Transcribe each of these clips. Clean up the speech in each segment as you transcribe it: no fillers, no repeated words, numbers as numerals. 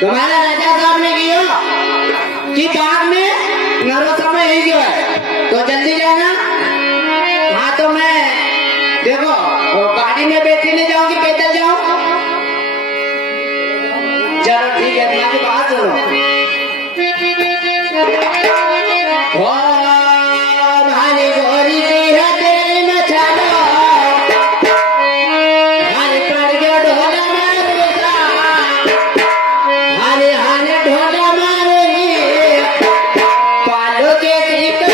तुम्हारा राजा साहब ने किया कि बाग में नरो समय ही गयो है तो जल्दी जाना। हाँ तो मैं देखो गाड़ी में बैठी नहीं जाऊंगी, पैदल जाऊं। चलो ठीक है, तुम्हारी बात सुनो। भारी गोरी सी है तेरी में चलो, भारी पड़ गया ढोला मारूंगा, भारी हाने ढोला मारूंगी, पालो के तरीका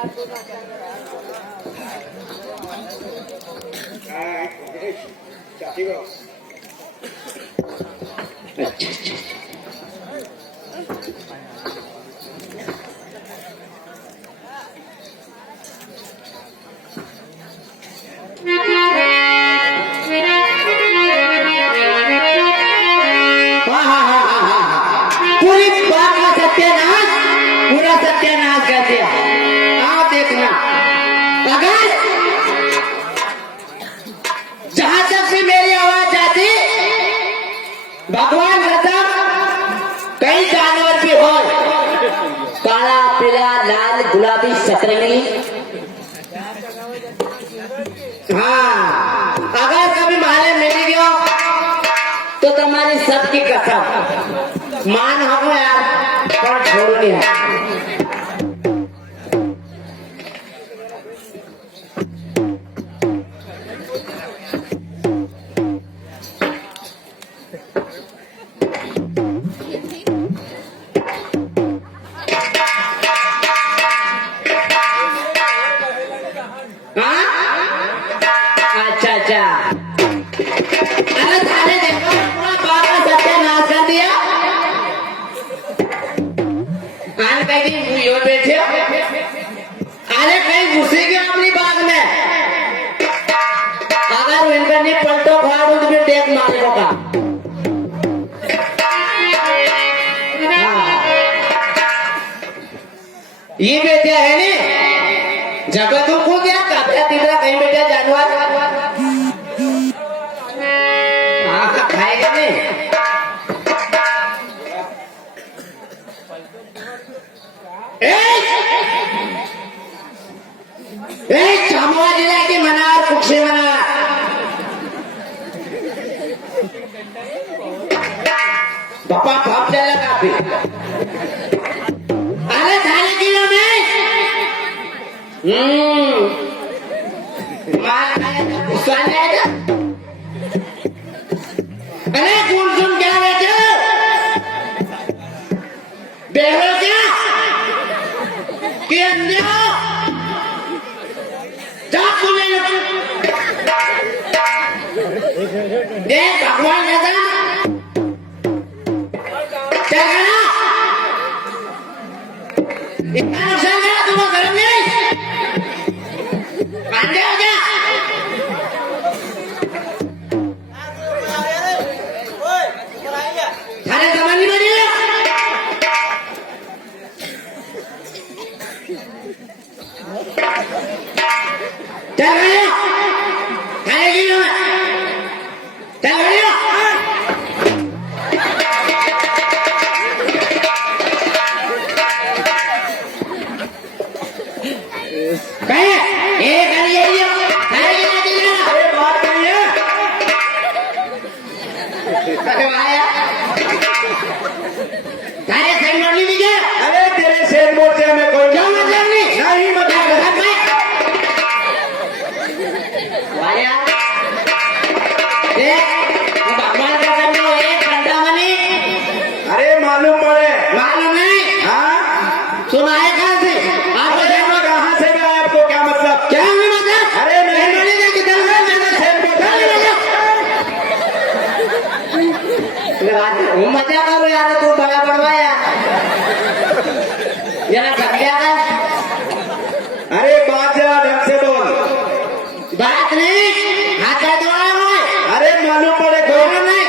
पूरी बात का सत्यानाश, पूरा सत्यानाश कर दिया। आप देखना, अगर जहां तक भी मेरी आवाज जाती, भगवान रतन कई जानवर की हो, काला पीला लाल गुलाबी सतरंगी, हाँ अगर कभी मारे मिली गयो तो तुम्हारी सबकी कसम मान हो यार, पर छोड़ो नहीं है। अच्छा अच्छा, अरे सारे देखो पूरा बात का सत्यानाश कर दिया। आने कहीं यो बैठे, अरे कहीं घुसे गए अपनी बाग में, अगर इनका नहीं पलटो फाड़ू तो फिर देख मारो का। ये बेटे है नी जगत को गया काफिया तीसरा कहीं बेटा जानवर खाएगा नहीं। चामुआ जिला की मना और कुक्षी मना, पापा भाप चला काफी। अरे थाने किलो में मार खाया गुस्सा नहीं आएगा। अरे कौन सुन क्या बेटे बेहो क्या कि अंधे हो जा सुने देख भगवान कहता चल गया इतना नुकसान करा तुम गर्म नहीं अंधे हो क्या। थाने सामान नहीं बनी चल गया खाएगी ना चल गया। कहे ये करिए खाएगी ना दिला अरे बात नहीं है। अरे आया तारे सेल मोड़ ली क्या। अरे तेरे सेल मोड़ से हमें कोई क्या मतलब नहीं मतलब भगवान का करना एक घंटा मनी। अरे मालूम पड़े मालूम नहीं। हाँ तुम आए कहाँ से आपको देखो कहाँ से गया आपको क्या मतलब क्या नहीं मतलब। अरे नहीं किधर मजा करो यार तू बड़ा बढ़वाया जरा घटिया कर। अरे बात जरा ढंग से बोल। बात नहीं हाथ दौड़ा हुआ। अरे मालूम पड़े कोई नहीं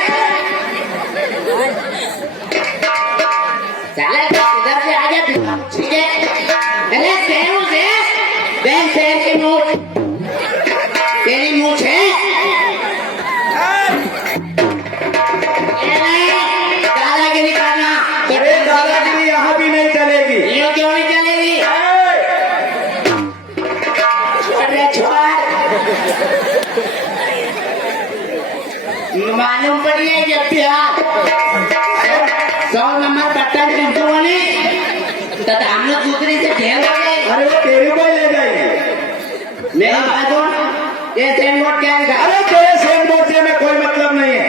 चले इधर से आ गया ठीक है। अरे शहरों से बैंक शहर की मूछ तेरी मूछ है दादागिरी करना। अरे दादागिरी यहाँ भी नहीं चलेगी। ये क्यों नहीं चलेगी। मालूम पड़ी है कि प्यार 100 नंबर बटन टिप्पणी तथा हम लोग दूसरी से ढेर हो गए। अरे वो तेरे को ही ले जाएगी मेरी बात। ये सेन बोर्ड क्या है। अरे तेरे सेन बोर्ड से हमें कोई मतलब नहीं है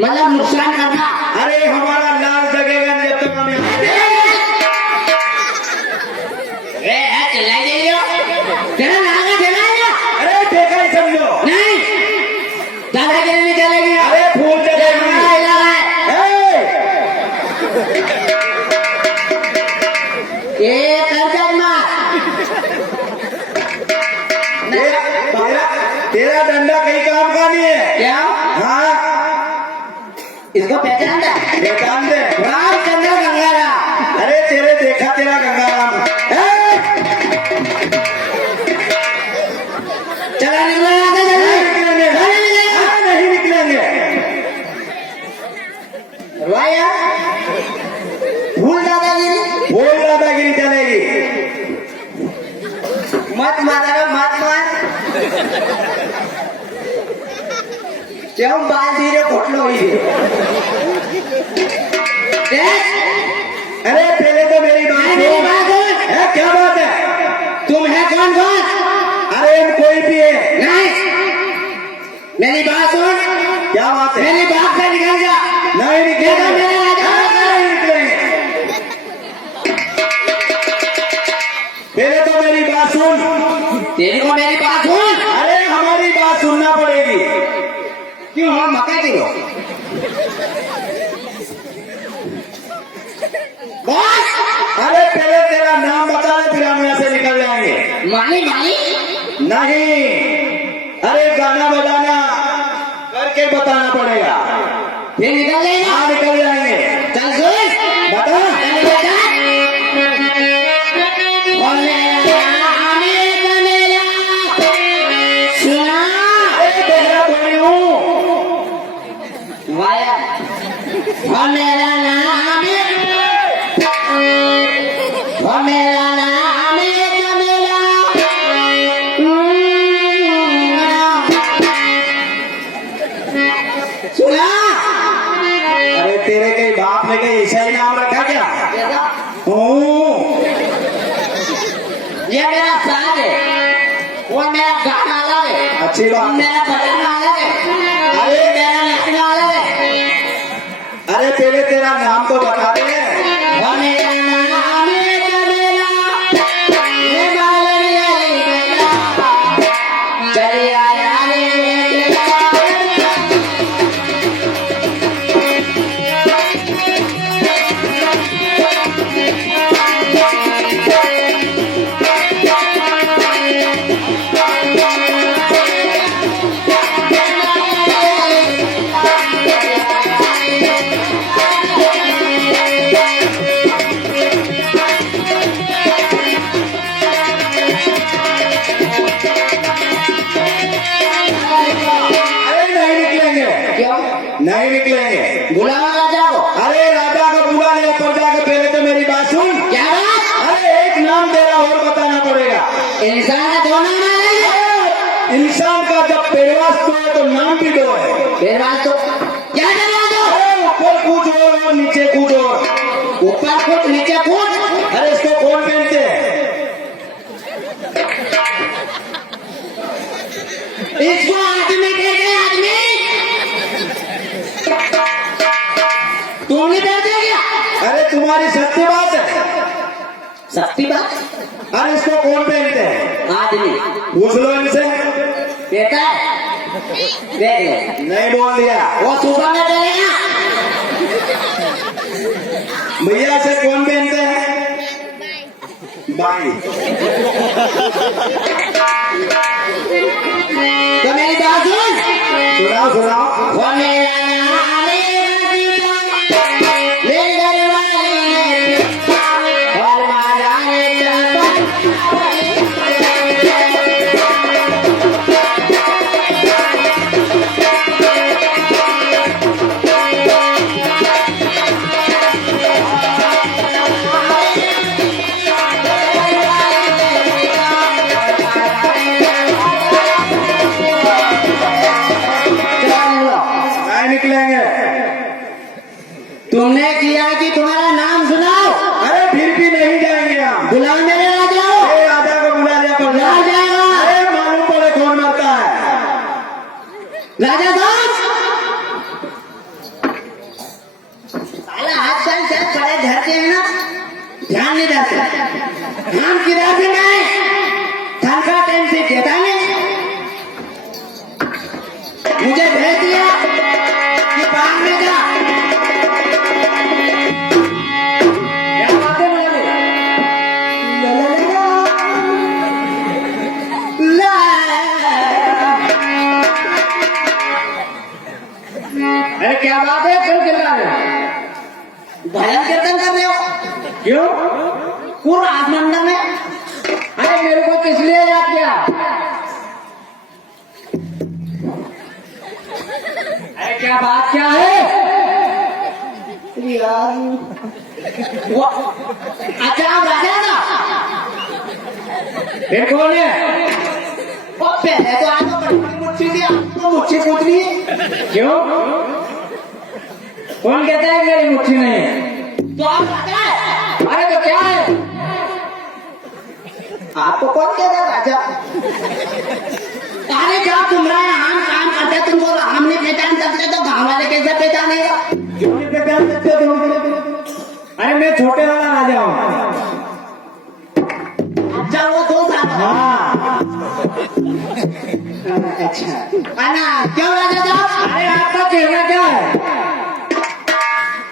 मतलब नुकसान करना। अरे हमारा लाल जगेगा जब तक हमें चलाई जाइए तेरा नागा ठेला है क्या? अरे देखा ही समझो। नहीं, दादागिरी नहीं चलेगी। अरे फूल चलेगी। ये कर मार। तेरा डंडा कहीं काम का नहीं है क्या? हाँ इसको पहचानता है? पहचान दे। रामचंद्र गंगाराम। अरे तेरे देखा तेरा गंगाराम। चला निकलो यहाँ से जल्दी। नहीं निकलेंगे। वाया भूल दादागिरी। फूल दादागिरी चलेगी। मत मारो मत मार। क्यों बाल धीरे घोटलो हुई अरे पहले तो मेरी बात सुन। है क्या बात है? तुम है कौन कौन? अरे हम कोई भी है नहीं, मेरी बात सुन। क्या बात है? मेरी बात से निकल जा। नहीं निकलेंगे। मेरा राजा। नहीं निकलेंगे। पहले तो मेरी बात सुन। तेरी को मेरी बात सुन। अरे हमारी बात सुनना पड़ेगी। क्यों हम मक्का की हो? कौन? अरे पहले तेरा नाम बता दे फिर हम यहाँ से निकल जाएंगे। मानी मानी नहीं, अरे गाना बजाना करके बताना पड़ेगा। फिर निकल जाएगा। हाँ निकल जाएंगे। चल सुन बता। चल बेटा। और मेरा सुना। अरे तेरा कोई हूँ। वाया और मेरा नाम और मेरा नाम कमेला। सुना। अरे तेरे के बाप ने कहीं ऐसा ही नाम रखा क्या? हूँ। ये मेरा साथ है, वो मेरा गाना अलग है। अच्छी बात। मेरा बजाना अलग है। अरे मेरा नचना अलग है। अरे पहले तेरा नाम तो बता दे। और मेरा नाम कमेला। ये बालरिया लीला। चली आया रे। अरे नहीं निकलेंगे। क्यों? नहीं निकलेंगे। बुलाओ राजा को। अरे राजा को बुला लिया प्रजा के। पहले तो मेरी बात सुन। क्या बात? अरे एक नाम तेरा और बताना पड़ेगा। इंसान का दो नाम आएगा। इंसान का जब पेरवास दो है तो नाम भी दो है। फिर बात तो क्या करवा दो? अरे ऊपर कुछ और नीचे कुछ और। ऊपर कुछ नीचे कुछ। अरे इसको कौन पहनते हैं? इसको आदमी कहते हैं, आदमी। तुम नहीं कहते क्या? अरे तुम्हारी सत्य बात है। सस्ती बात। अरे इसको कौन पहनते हैं? आदमी पूछ लो इनसे। कहता है, देख ले। नहीं बोल दिया। वो सुबह में करेगा। भैया से कौन पहनते हैं? बाई। तो मेरी बात सुन। सुनाओ सुनाओ। वो मेरा नाम ले दरवाजे और महारानी भाई मेरे को किस लिए याद किया? अरे क्या बात क्या है? यार वो अच्छा आप राजा ना फिर कौन है? और पहले तो आज मुट्ठी थी आपको मुट्ठी कूद रही है क्यों? कौन कहता है मेरी मुट्ठी नहीं है? तो आप राजा है अरे तो क्या है? आपको कौन कहता है राजा अरे जब तुम्हारा हम काम करते तुमको हम नहीं पहचान सकते तो गाँव वाले कैसे पहचानेगा क्यों नहीं पहचान सकते तुम? अरे मैं छोटे वाला राजा हूँ। अच्छा वो दो साल हाँ अच्छा अन्ना क्यों राजा साहब अरे आपका कहना क्या है?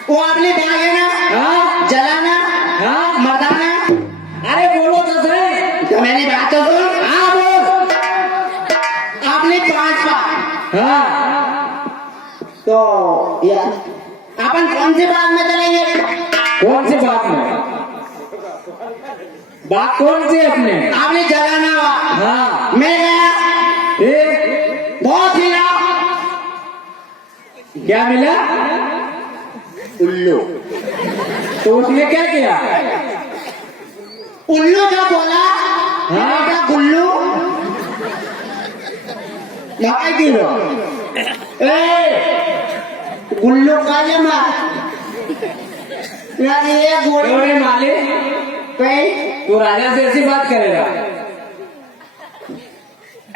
वो आपने बाग है ना हाँ? जलाना हाँ? मर्दाना अरे बोलो तो सही। तो मैंने बात तो सुन हाँ बोल। आपने 5 बार हाँ? तो यार अपन कौन से बाग में चलेंगे कौन सी बात में? बात कौन सी अपने? आपने जलाना हुआ हाँ? मैं गया फिर बहुत हिला क्या मिला? उल्लू तो उसने क्या किया? उल्लू जो बोला हाँ? बेटा गुल्लू लगाई गिरो गुल्लू का ये मार यार ये गोली क्यों रे मालिक? कहीं तू राजा से ऐसी बात करेगा?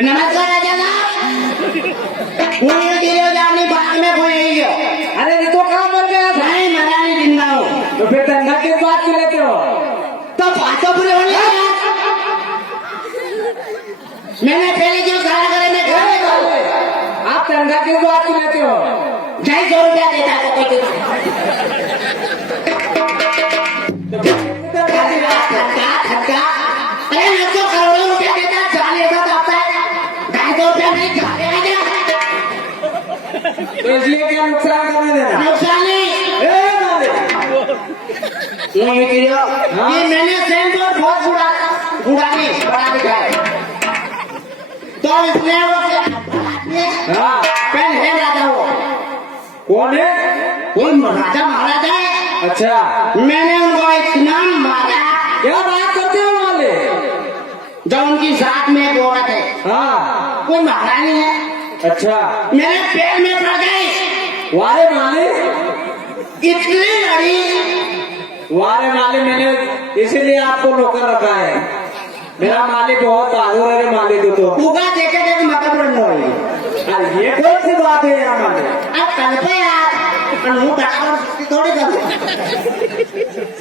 नमस्कार राजा साहब गोली गिरो अपनी बाग में कोई अरे ये तो कहाँ मर गया था? नहीं मरा नहीं जिंदा हो तो फिर धंधा किस बात की लेते हो? तो बातों बुरे होने लगे। मैंने पहले जो सारा करे मैं घर में करूँ आप धंधा किस बात की लेते हो? 250 रुपया देता है कोई खटका अरे मैं तो करोड़ों रुपया देता है चाल ऐसा तो आता है 250 रुपया नहीं चाले तो इसलिए क्या नुकसान करने देना? नुकसान नहीं ये वीडियो ये मैंने सेंट और बहुत बुरा दिखा है तो इसने वो हाँ? पेन है राजा वो कौन है? कोई राजा महाराजा है अच्छा, मैंने उनको इतना मारा क्या बात करते हो मालिक? जो उनकी साथ में एक औरत है हाँ? कोई महारानी है अच्छा, मेरे पैर में पड़ गई वारे मालिक, इतनी लड़ी वारे मालिक, मैंने इसीलिए आपको नौकर रखा है। मेरा मालिक बहुत बहादुर है मालिक। तो उगा देखे देखे मकब रंग अरे ये कौन सी बात है यार मालिक? अब कल पे यार मुंह बराबर सुस्ती थोड़ी कर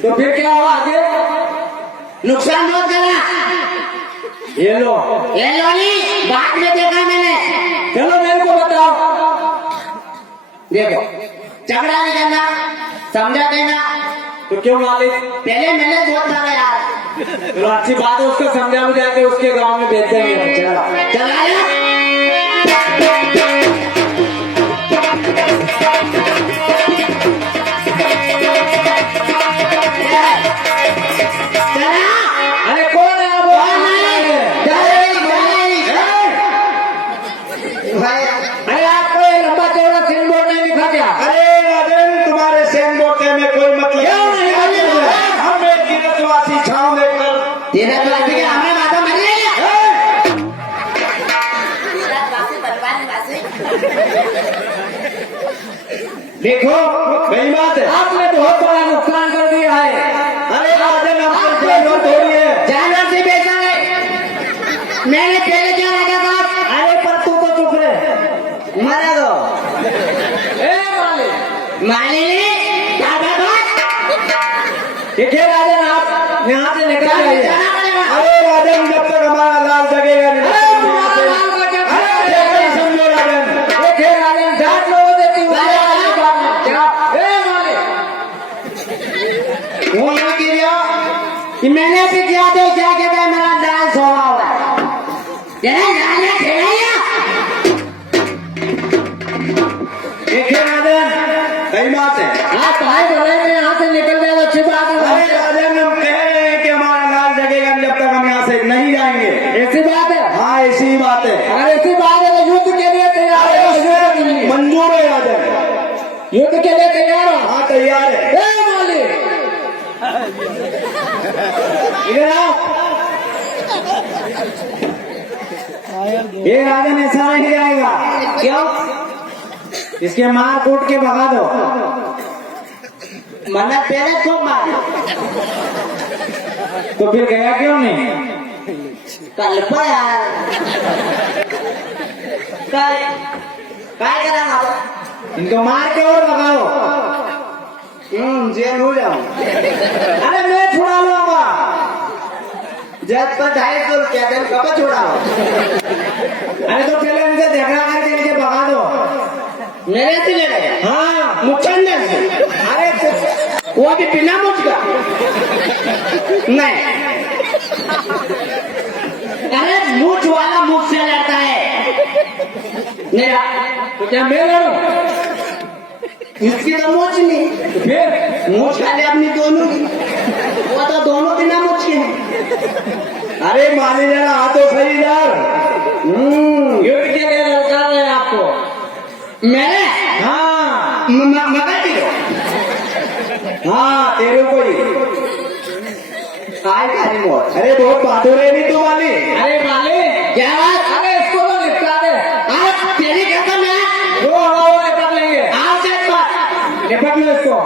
तो फिर क्या हुआ आगे? नुकसान बहुत करा ये लो, ये लोनी बाद में देखा मैंने चलो मेरे को बताओ। देखो झगड़ा नहीं करना समझा देना तो क्यों मालिक? पहले मैंने बहुत मारा यार तो अच्छी बात है, उसको समझा बुझा के उसके गांव में भेज देंगे। चलाया अरे कौन है आप? अरे आपको ये लंबा चौड़ा सिंह बोर्ड नहीं दिखा क्या? अरे राजन, तुम्हारे सेन बोटे में कोई मतलब क्यों नहीं मतलब? हमें गिरतवासी छाव में कर तेरा बात है हमें माता मर गया देखो वही बात है। आपने बहुत बड़ा नुकसान कर दिया है। अरे राजन, आपको जानवर थोड़ी है। जानवर से बेचा है मैंने पहले क्या राजा साहब अरे पर तू तो चुप रहे। मारा दो ए मालिक, मालिनी ठीक है राजन, आप यहाँ से निकल जाइए। जाना पड़ेगा अरे राजन, जब तक हमारा लाल जगेगा नहीं अरे हमारा लाल का क्या अरे खर्च है? समझो राजन। ठीक है राजन, 60 लोगों देती हूँ। ए मालिक, वो ये कह रहे हो कि मैंने भी किया तो क्या कहता है मेरा दाल सोना हुआ है ये दाल खेलाया देखिए राजन, सही बात है। आप भाई बोले यहाँ से निकल जाए तो अच्छी बात है। अरे राजन, हम कह रहे हैं कि हमारा लाल जगेगा नहीं जब तक हम यहाँ से नहीं जाएंगे। ऐसी बात है। हाँ ऐसी ही बात है। अगर ऐसी बात है तो युद्ध के लिए तैयार है। मंजूर है राजन। युद्ध के लिए तैयार हो। हाँ तैयार है। ए माली, इधर आओ। ये राजन ऐसा नहीं जाएगा। क्यों? इसके मार कूट के भगा दो। मैंने पहले खूब मारा, तो फिर गया क्यों नहीं? कल पर यार काय काय करा इनको मार के और भगाओ। जेल हो जाओ। अरे मैं छुड़ा लूंगा। जज पर 250 रुपया दे, कब छोड़ाओ? अरे तो पहले उनसे झगड़ा करके इनके भगा दो। मेरे से ले गए हाँ, मुचंदे से। अरे वो भी बिना मुझ का नहीं। अरे मुझ वाला मुझ से लड़ता है मेरा, तो क्या मैं लड़ूं? इसकी तो मुझ नहीं, फिर मुझ खाली अपनी दोनों की, वो तो दोनों बिना मुझ के हैं। अरे माली जरा आ तो सही यार। युद्ध के लिए लड़का है आपको। मेरे हाँ मगर दियो हाँ तेरे को ही। आए खाली मोर। अरे बहुत बहादुर है नहीं तू माली। अरे माली, क्या बात? अरे इसको तो निपटा दे। आज तेरी कहता मैं जो होगा वो निपट लेंगे। आओ सेट पर निपट लो इसको।